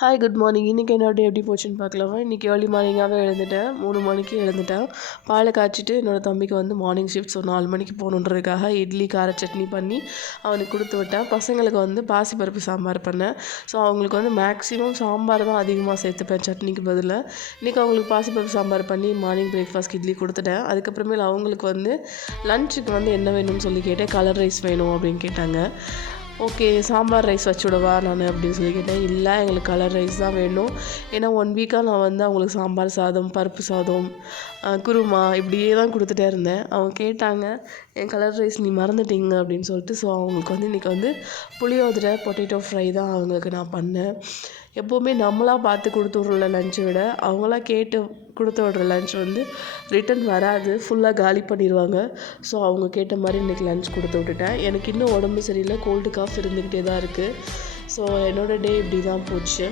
Hi good morning. இன்றைக்கி என்னோட டே எப்படி போச்சுன்னு பார்க்கலாமா? இன்றைக்கி ஏர்லி மார்னிங்காகவே எழுந்துட்டேன். 3 மணிக்கு எழுந்துட்டேன். பாலை காய்ச்சிட்டு என்னோடய தம்பிக்கு வந்து மார்னிங் ஷிஃப்ட், ஸோ 4 மணிக்கு போகணுன்றதுக்காக இட்லி கார சட்னி பண்ணி அவனுக்கு கொடுத்து விட்டேன். பசங்களுக்கு வந்து பாசிப்பருப்பு சாம்பார் பண்ணேன். ஸோ அவங்களுக்கு வந்து மேக்ஸிமம் சாம்பார் தான் அதிகமாக சேர்த்துப்பேன் சட்னிக்கு பதிலாக. இன்றைக்கி அவங்களுக்கு பாசிப்பருப்பு சாம்பார் பண்ணி மார்னிங் பிரேக்ஃபாஸ்ட் இட்லி கொடுத்துட்டேன். அதுக்கப்புறமேல அவங்களுக்கு வந்து லஞ்சுக்கு வந்து என்ன வேணும்னு சொல்லி கேட்டேன். கலர் ரைஸ் வேணும் அப்படின்னு கேட்டாங்க. ஓகே, சாம்பார் ரைஸ் வச்சுவிடவா நான் அப்படின்னு சொல்லி கேட்டேன். இல்லை, எங்களுக்கு கலர் ரைஸ் தான் வேணும். ஏன்னா 1 வீக்காக நான் வந்து அவங்களுக்கு சாம்பார் சாதம், பருப்பு சாதம், குருமா இப்படியே தான் கொடுத்துட்டே இருந்தேன். அவங்க கேட்டாங்க, என் கலர் ரைஸ் நீ மறந்துட்டீங்க அப்படின்னு சொல்லிட்டு. ஸோ அவங்களுக்கு வந்து இன்றைக்கி வந்து புளியோதரை, பொட்டேட்டோ ஃப்ரை தான் அவங்களுக்கு நான் பண்ணேன். எப்போவுமே நம்மளாக பார்த்து கொடுத்து விட்ற லஞ்சை விட அவங்களா கேட்டு கொடுத்து விட்ற லஞ்ச் வந்து ரிட்டன் வராது, ஃபுல்லாக காலி பண்ணிடுவாங்க. ஸோ அவங்க கேட்ட மாதிரி இன்றைக்கி லஞ்ச் கொடுத்து விட்டுட்டேன். எனக்கு இன்னும் உடம்பு சரியில்லை, கோல்டு காஃப் இருந்துக்கிட்டே தான் இருக்குது. ஸோ என்னோடய டே இப்படி தான் போச்சு.